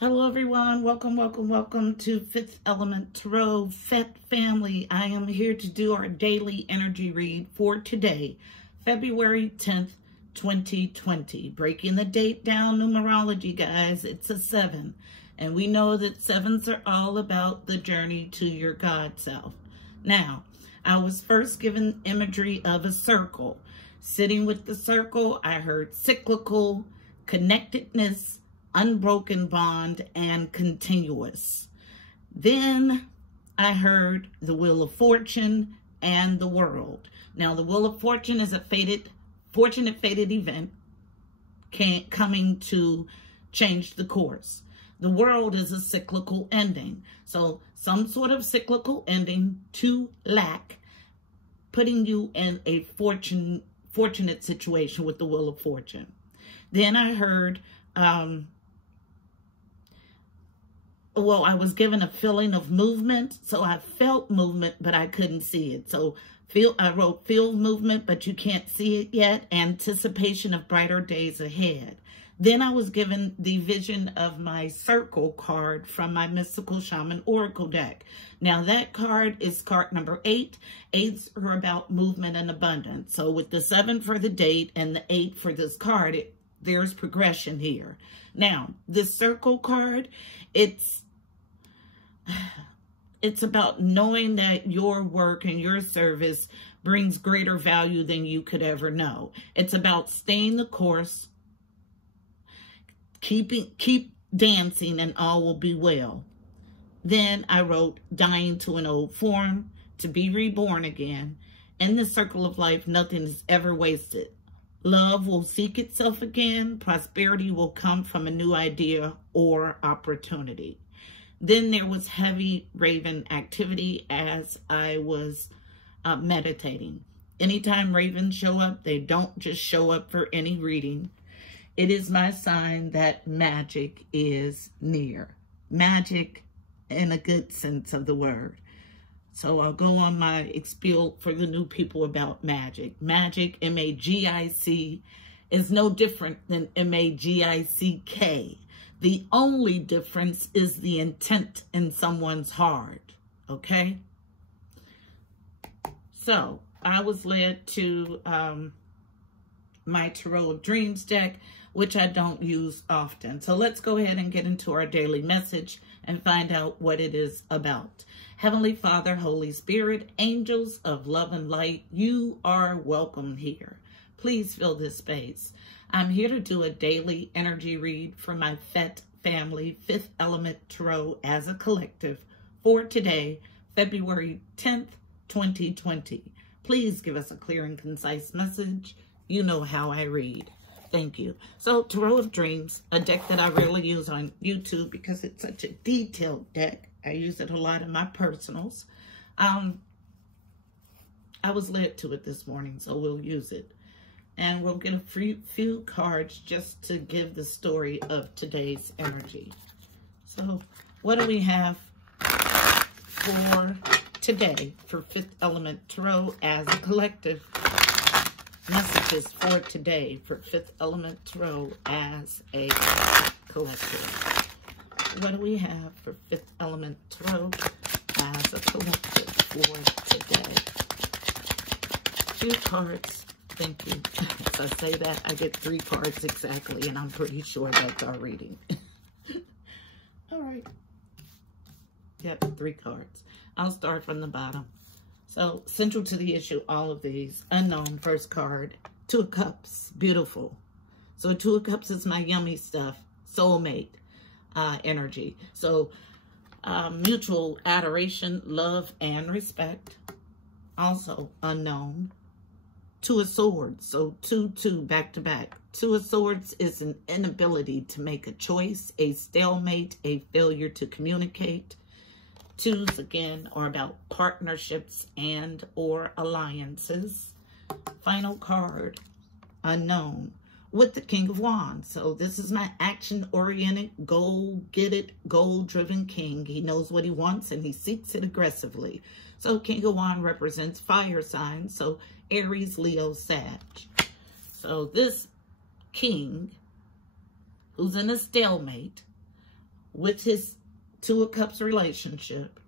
Hello everyone, welcome to Fifth Element Tarot Fet family. I am here to do our daily energy read for today, February 10th, 2020. Breaking the date down, numerology guys, it's a 7. And we know that 7s are all about the journey to your God self. Now, I was first given imagery of a circle. Sitting with the circle, I heard cyclical, connectedness, unbroken bond, and continuous. Then I heard the Wheel of Fortune and the World. Now, the Wheel of Fortune is a fortunate fated event coming to change the course. The World is a cyclical ending. So some sort of cyclical ending to lack, putting you in a fortunate situation with the Wheel of Fortune. Then I heard I was given a feeling of movement. So I felt movement, but I couldn't see it. So I wrote feel movement, but you can't see it yet. Anticipation of brighter days ahead. Then I was given the vision of my circle card from my Mystical Shaman Oracle deck. Now that card is card number 8. 8s are about movement and abundance. So with the 7 for the date and the 8 for this card, there's progression here. Now, this circle card, it's about knowing that your work and your service brings greater value than you could ever know. It's about staying the course, keep dancing, and all will be well. Then I wrote dying to an old form, to be reborn again. In the circle of life, nothing is ever wasted. Love will seek itself again. Prosperity will come from a new idea or opportunity. Then there was heavy raven activity as I was meditating. Anytime ravens show up, they don't just show up for any reading. It is my sign that magic is near. Magic in a good sense of the word. So I'll go on my spiel for the new people about magic. Magic, M-A-G-I-C, is no different than M-A-G-I-C-K. The only difference is the intent in someone's heart, okay? So I was led to my Tarot of Dreams deck, which I don't use often. So let's go ahead and get into our daily message and find out what it is about. Heavenly Father, Holy Spirit, angels of love and light, you are welcome here. Please fill this space. I'm here to do a daily energy read for my Fet family, Fifth Element Tarot as a collective for today, February 10th, 2020. Please give us a clear and concise message. You know how I read. Thank you. So, Tarot of Dreams, a deck that I rarely use on YouTube because it's such a detailed deck. I use it a lot in my personals. I was led to it this morning, so we'll use it. And we'll get a few cards just to give the story of today's energy. So, what do we have for today for Fifth Element Tarot as a collective? Messages for today for Fifth Element Tarot as a collective. What do we have for Fifth Element Tarot as a collective for today? 2 cards. Thank you. As I say that, I get 3 cards exactly, and I'm pretty sure that's our reading. All right. Yep, 3 cards. I'll start from the bottom. So, central to the issue, all of these. Unknown, first card. 2 of Cups, beautiful. So, 2 of Cups is my yummy stuff, soulmate energy. So, mutual adoration, love, and respect. Also, unknown. 2 of Swords, so 2, back to back. 2 of Swords is an inability to make a choice, a stalemate, a failure to communicate. 2s, again, are about partnerships and or alliances. Final card, unknown, with the King of Wands. So this is my action-oriented, goal-get-it, goal-driven king. He knows what he wants and he seeks it aggressively. So King of Wands represents fire signs. So Aries, Leo, Sag. So this king, who's in a stalemate, with his Two of Cups relationship,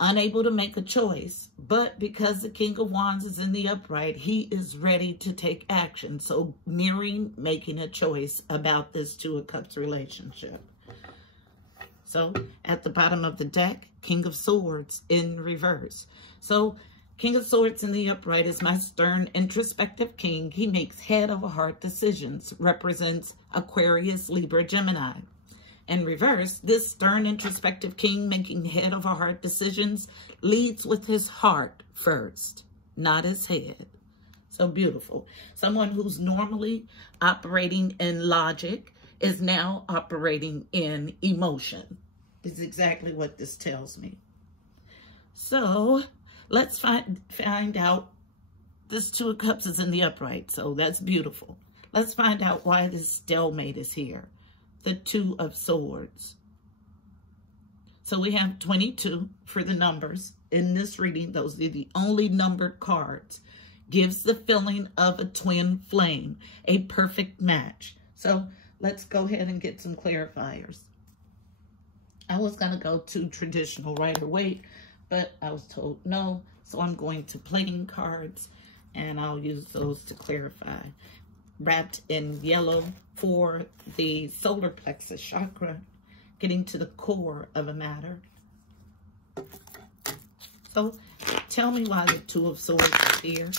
unable to make a choice, but because the King of Wands is in the upright, he is ready to take action. So mirroring making a choice about this Two of Cups relationship. So at the bottom of the deck, King of Swords in reverse. So King of Swords in the upright is my stern, introspective king. He makes head over heart decisions, represents Aquarius, Libra, Gemini. In reverse, this stern, introspective king making head over heart decisions leads with his heart first, not his head. So beautiful. Someone who's normally operating in logic is now operating in emotion. Is exactly what this tells me. So let's find out. This Two of Cups is in the upright, so that's beautiful. Let's find out why this stalemate is here. The Two of Swords. So we have 22 for the numbers in this reading. Those are the only numbered cards. Gives the feeling of a twin flame, a perfect match. So let's go ahead and get some clarifiers. I was going to go to traditional Rider-Waite, but I was told no. So I'm going to playing cards, and I'll use those to clarify. Wrapped in yellow for the solar plexus chakra, getting to the core of a matter. So tell me why the Two of Swords is here.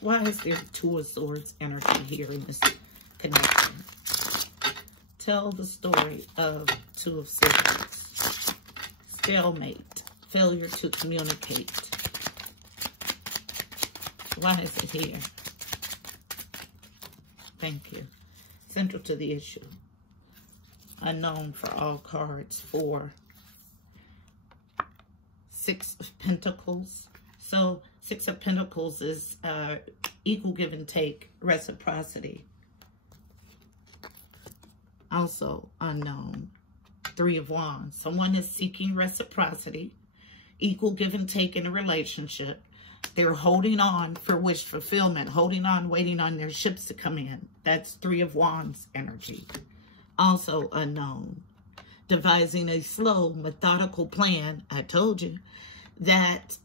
Why is there Two of Swords energy here in this connection? Tell the story of Two of Swords. Stalemate. Failure to communicate. Why is it here? Thank you. Central to the issue. Unknown for all cards. For Six of Pentacles. So Six of Pentacles is equal give and take, reciprocity. Also unknown. Three of Wands. Someone is seeking reciprocity, equal give and take in a relationship. They're holding on for wish fulfillment, holding on, waiting on their ships to come in. That's Three of Wands energy. Also unknown. Devising a slow, methodical plan. I told you that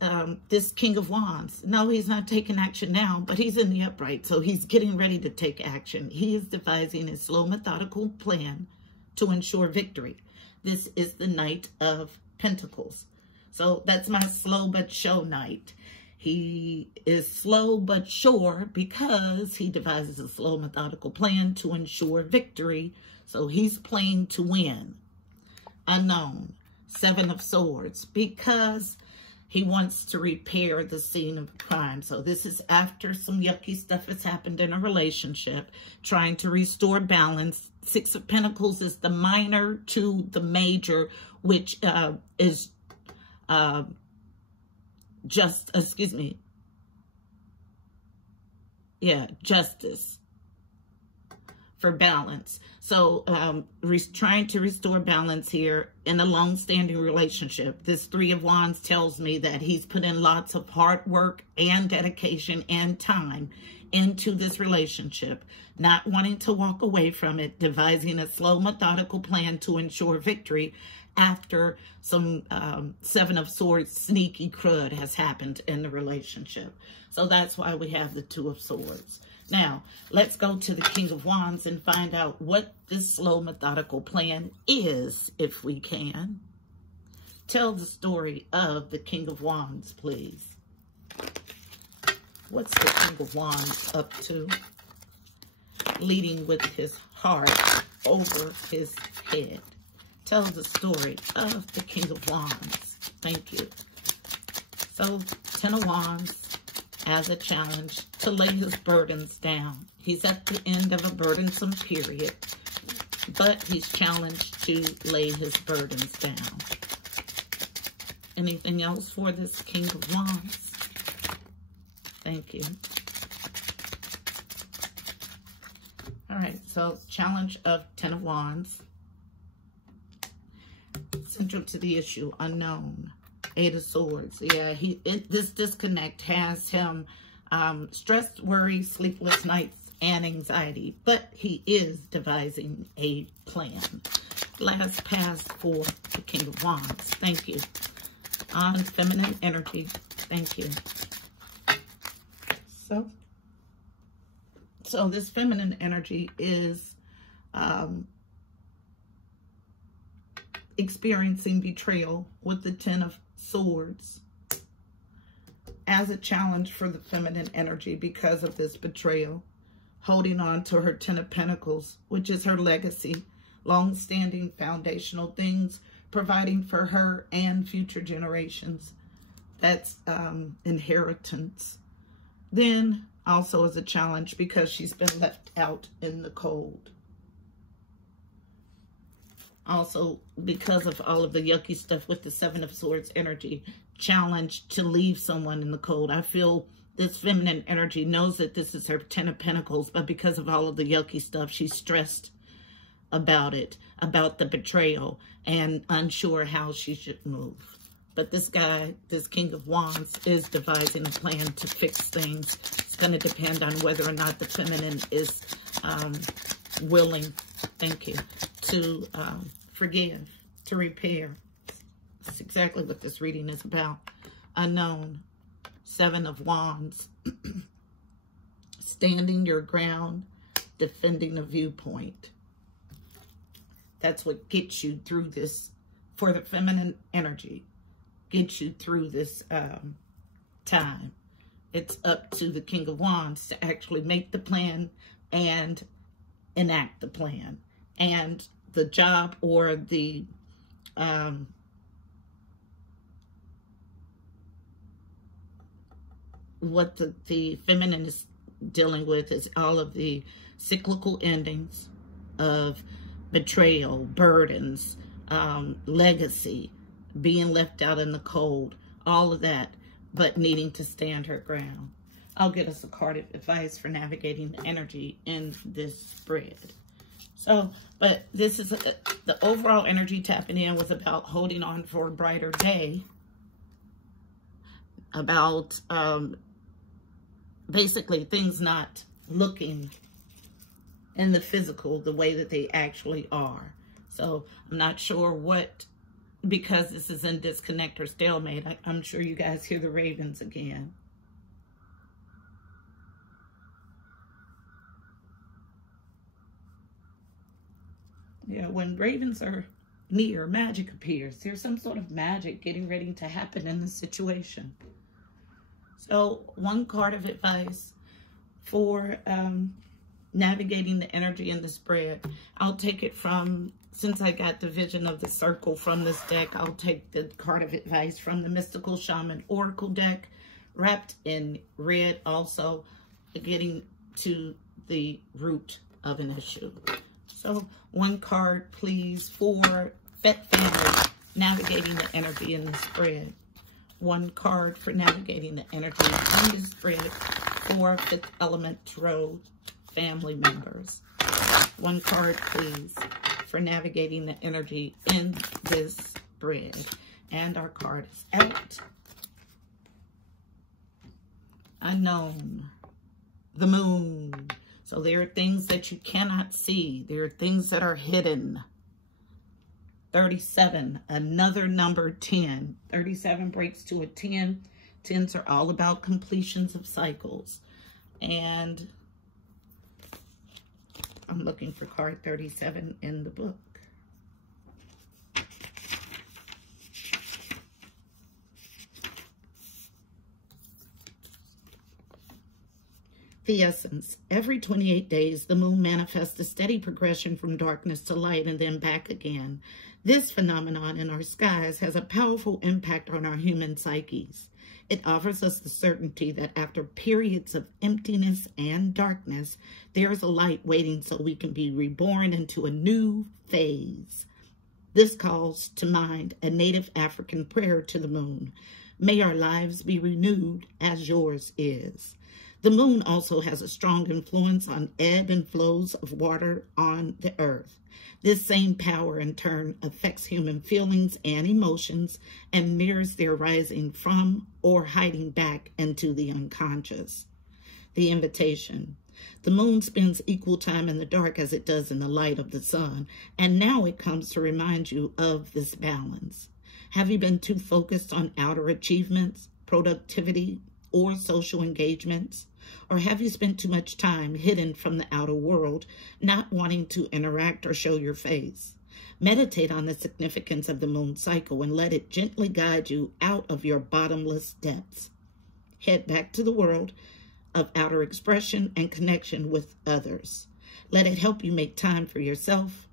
this King of Wands, no, he's not taking action now, but he's in the upright, so he's getting ready to take action. He is devising a slow, methodical plan to ensure victory. This is the Knight of Pentacles. So that's my slow but sure knight. He is slow but sure because he devises a slow, methodical plan to ensure victory. So he's playing to win. Unknown. Seven of Swords. Because he wants to repair the scene of crime. So this is after some yucky stuff has happened in a relationship. Trying to restore balance. Six of Pentacles is the minor to the major, which is justice for balance. So trying to restore balance here in a long-standing relationship. This Three of Wands tells me that he's put in lots of hard work and dedication and time into this relationship, not wanting to walk away from it, devising a slow, methodical plan to ensure victory after some Seven of Swords sneaky crud has happened in the relationship. So that's why we have the Two of Swords. Now, let's go to the King of Wands and find out what this slow, methodical plan is, if we can. Tell the story of the King of Wands, please. What's the King of Wands up to? Leading with his heart over his head. Tell the story of the King of Wands. Thank you. So, Ten of Wands as a challenge to lay his burdens down. He's at the end of a burdensome period, but he's challenged to lay his burdens down. Anything else for this King of Wands? Thank you. All right, so challenge of Ten of Wands. Central to the issue, unknown. Eight of Swords. Yeah, this disconnect has him stressed, worried, sleepless nights, and anxiety, but he is devising a plan. Last pass for the King of Wands. Thank you. On feminine energy. Thank you. So this feminine energy is experiencing betrayal with the Ten of Swords as a challenge for the feminine energy because of this betrayal. Holding on to her Ten of Pentacles, which is her legacy, long-standing foundational things, providing for her and future generations. That's inheritance. Then also as a challenge because she's been left out in the cold. Also because of all of the yucky stuff with the Seven of Swords energy, challenge to leave someone in the cold. I feel this feminine energy knows that this is her Ten of Pentacles, but because of all of the yucky stuff, she's stressed about it, about the betrayal, and unsure how she should move. But this guy, this King of Wands, is devising a plan to fix things. It's going to depend on whether or not the feminine is willing, thank you, to forgive, to repair. That's exactly what this reading is about. Unknown. Seven of Wands. Standing your ground, defending a viewpoint. That's what gets you through this, for the feminine energy. Get you through this time. It's up to the King of Wands to actually make the plan and enact the plan. And the job or the what the feminine is dealing with is all of the cyclical endings of betrayal, burdens, legacy, being left out in the cold, all of that, but needing to stand her ground. I'll get us a card of advice for navigating the energy in this spread. So, but this is, the overall energy tapping in was about holding on for a brighter day, about basically things not looking in the physical the way that they actually are. So I'm not sure what, because this is in disconnect or stalemate, I'm sure you guys hear the ravens again. Yeah, when ravens are near, magic appears. There's some sort of magic getting ready to happen in this situation. So one card of advice for navigating the energy in the spread. I'll take it from, since I got the vision of the circle from this deck, I'll take the card of advice from the Mystical Shaman Oracle deck, wrapped in red, also getting to the root of an issue. So one card, please, for family, navigating the energy in the spread. One card for navigating the energy in the spread for Fifth Element Tarot family members. One card, please, for navigating the energy in this spread. And our card is out. Unknown. The moon. So there are things that you cannot see. There are things that are hidden. 37, another number 10. 37 breaks to a 10. 10s are all about completions of cycles. And I'm looking for card 37 in the book. The essence. Every 28 days, the moon manifests a steady progression from darkness to light and then back again. This phenomenon in our skies has a powerful impact on our human psyches. It offers us the certainty that after periods of emptiness and darkness, there is a light waiting so we can be reborn into a new phase. This calls to mind a native African prayer to the moon. May our lives be renewed as yours is. The moon also has a strong influence on ebb and flows of water on the earth. This same power, in turn, affects human feelings and emotions and mirrors their rising from or hiding back into the unconscious. The invitation. The moon spends equal time in the dark as it does in the light of the sun, and now it comes to remind you of this balance. Have you been too focused on outer achievements, productivity, or social engagements? Or have you spent too much time hidden from the outer world, not wanting to interact or show your face? Meditate on the significance of the moon cycle and let it gently guide you out of your bottomless depths. Head back to the world of outer expression and connection with others. Let it help you make time for yourself,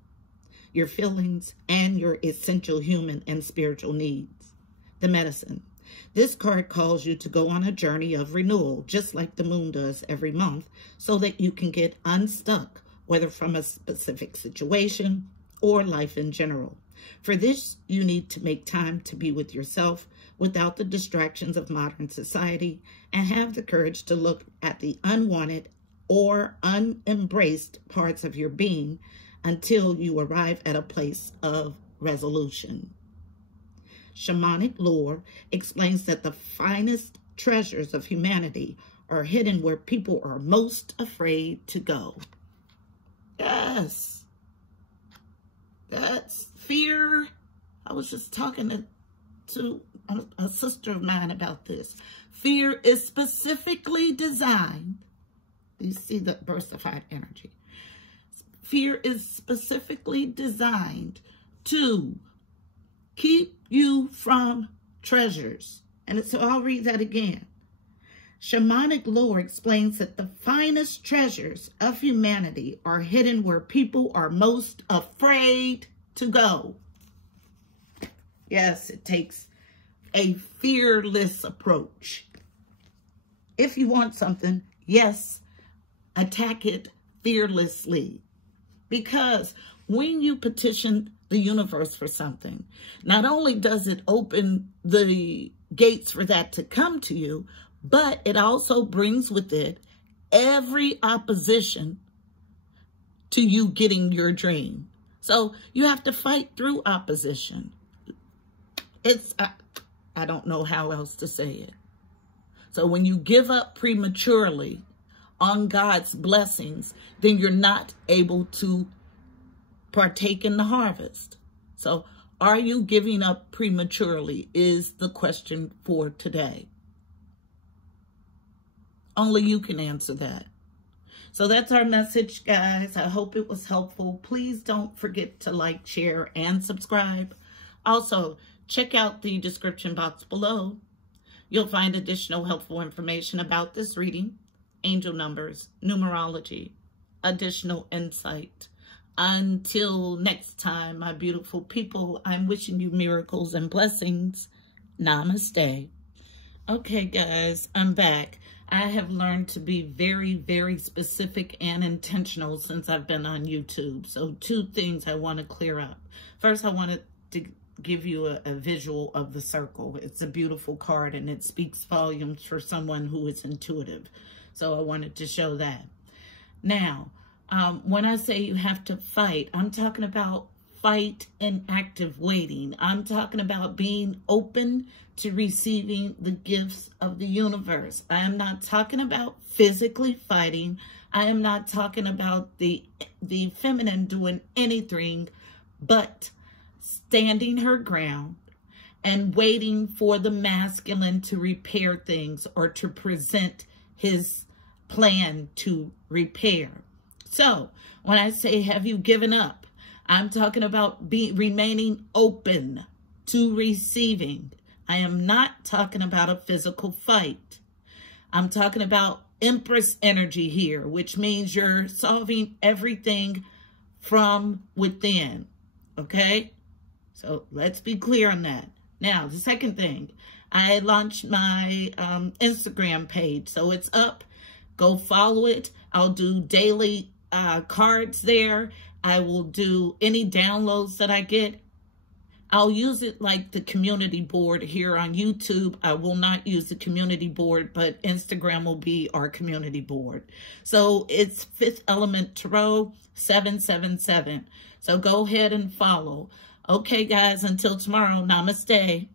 your feelings, and your essential human and spiritual needs. The medicine. This card calls you to go on a journey of renewal, just like the moon does every month, so that you can get unstuck, whether from a specific situation or life in general. For this, you need to make time to be with yourself without the distractions of modern society, and have the courage to look at the unwanted or unembraced parts of your being until you arrive at a place of resolution. Shamanic lore explains that the finest treasures of humanity are hidden where people are most afraid to go. Yes. That's fear. I was just talking to a sister of mine about this. Fear is specifically designed, you see the burstified energy. Fear is specifically designed to keep you from treasures. And so I'll read that again. Shamanic lore explains that the finest treasures of humanity are hidden where people are most afraid to go. Yes, it takes a fearless approach. If you want something, yes, attack it fearlessly. Because when you petition the universe for something, not only does it open the gates for that to come to you, but it also brings with it every opposition to you getting your dream. So you have to fight through opposition. It's, I don't know how else to say it. So when you give up prematurely on God's blessings, then you're not able to partake in the harvest. So are you giving up prematurely is the question for today. Only you can answer that. So that's our message, guys. I hope it was helpful. Please don't forget to like, share, and subscribe. Also, check out the description box below. You'll find additional helpful information about this reading, angel numbers, numerology, additional insight. Until next time, my beautiful people, I'm wishing you miracles and blessings. Namaste. Okay, guys, I'm back. I have learned to be very, very specific and intentional since I've been on YouTube. So 2 things I want to clear up. First, I wanted to give you a visual of the circle. It's a beautiful card and it speaks volumes for someone who is intuitive. So I wanted to show that. Now, when I say you have to fight, I'm talking about fight in active waiting. I'm talking about being open to receiving the gifts of the universe. I am not talking about physically fighting. I am not talking about the feminine doing anything but standing her ground and waiting for the masculine to repair things or to present his plan to repair. So when I say, have you given up? I'm talking about remaining open to receiving. I am not talking about a physical fight. I'm talking about Empress energy here, which means you're solving everything from within. Okay? So let's be clear on that. Now, the second thing, I launched my Instagram page. So it's up. Go follow it. I'll do daily cards there. I will do any downloads that I get. I'll use it like the community board here on YouTube. I will not use the community board, but Instagram will be our community board. So it's 5th Element Tarot 777. So go ahead and follow. Okay, guys, until tomorrow, namaste.